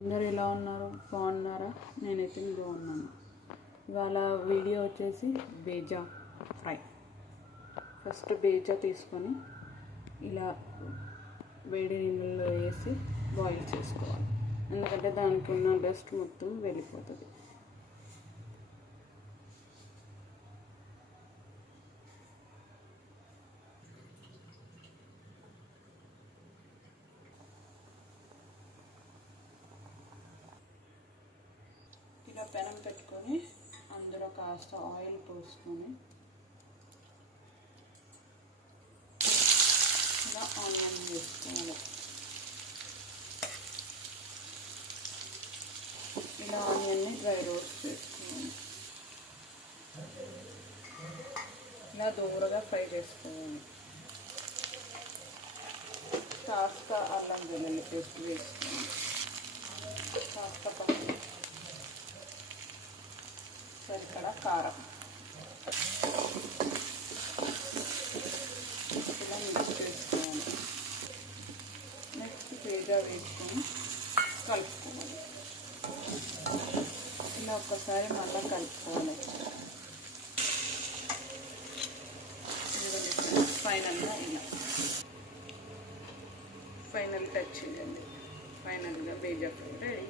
అందరు ఎలా ఉన్నారు? బాగున్నారా? నేనైతే బాగున్నాను. ఇవాళ వీడియో వచ్చేసి బేజా ఫ్రై. ఫస్ట్ బేజా తీసుకొని ఇలా వేడి నీళ్ళలో వేసి బాయిల్ చేసుకోవాలి, ఎందుకంటే దానికి ఉన్న డస్ట్ మొత్తం వెళ్ళిపోతుంది. ఇలా పెనం పెట్టుకొని అందులో కాస్త ఆయిల్ పోసుకొని ఇలా ఆనియన్ వేసుకోవాలి. ఇలా ఆనియన్ని డ్రై రోస్ట్ చేసుకోవాలి. ఇలా దూరగా ఫ్రై చేసుకోవాలి. కాస్త అల్లం వెల్లుల్లి పేస్ట్ వేసుకోవాలి. కాస్త పసుపు, సరిపడా కారం, ఇలా మిక్స్ చేసుకోవాలి. నెక్స్ట్ బేజా వేసుకొని కలుపుకోవాలి. ఇలా ఒక్కసారి మళ్ళీ కలుపుకోవాలి. ఫైనల్గా ఇలా ఫైనల్ టచ్ చేయండి. ఫైనల్గా బేజా ఫ్రై రెడీ.